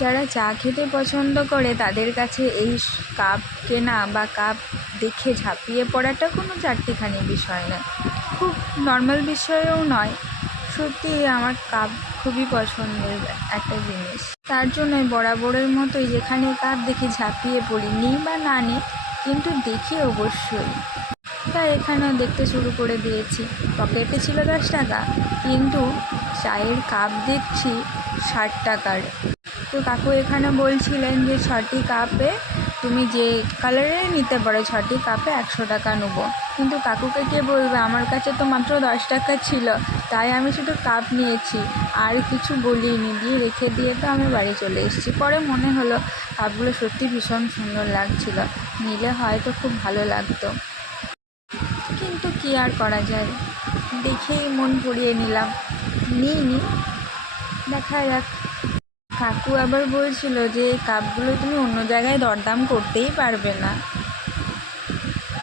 যারা চা খেতে পছন্দ করে তাদের কাছে এই কাপ কেনা বা কাপ দেখে ঝাঁপিয়ে পড়াটা কোনো চারটিখানি বিষয় নয়, খুব নর্মাল বিষয়ও নয়। সত্যি আমার কাপ খুবই পছন্দের একটা জিনিস। তার জন্যই বরাবরের মতোই যেখানে কাপ দেখি ঝাঁপিয়ে পড়ি, নিই বা না নিই কিন্তু দেখি অবশ্যই। তাই এখানেও দেখতে শুরু করে দিয়েছি। পকেটে ছিল 10 টাকা, কিন্তু চায়ের কাপ দেখছি 60 টাকার। তো কাকু এখানে বলছিলেন যে 6টি কাপে তুমি যে কালারের নিতে পারো, 6টি কাপে 100 টাকা নেবো। কিন্তু কাকুকে কে বলবে, আমার কাছে তো মাত্র 10 টাকা ছিল, তাই আমি শুধু কাপ নিয়েছি, আর কিছু বলিনি। দিয়ে রেখে দিয়ে তো আমি বাড়ি চলে এসেছি। পরে মনে হলো কাপগুলো সত্যি ভীষণ সুন্দর লাগছিল, নিলে হয়তো খুব ভালো লাগতো, কিন্তু কী আর করা যায়, দেখেই মন ভরিয়ে নিলাম, নিইনি, দেখা যাক। কাকু আবার বলছিল যে এই কাপগুলো তুমি অন্য জায়গায় দরদাম করতেই পারবে না।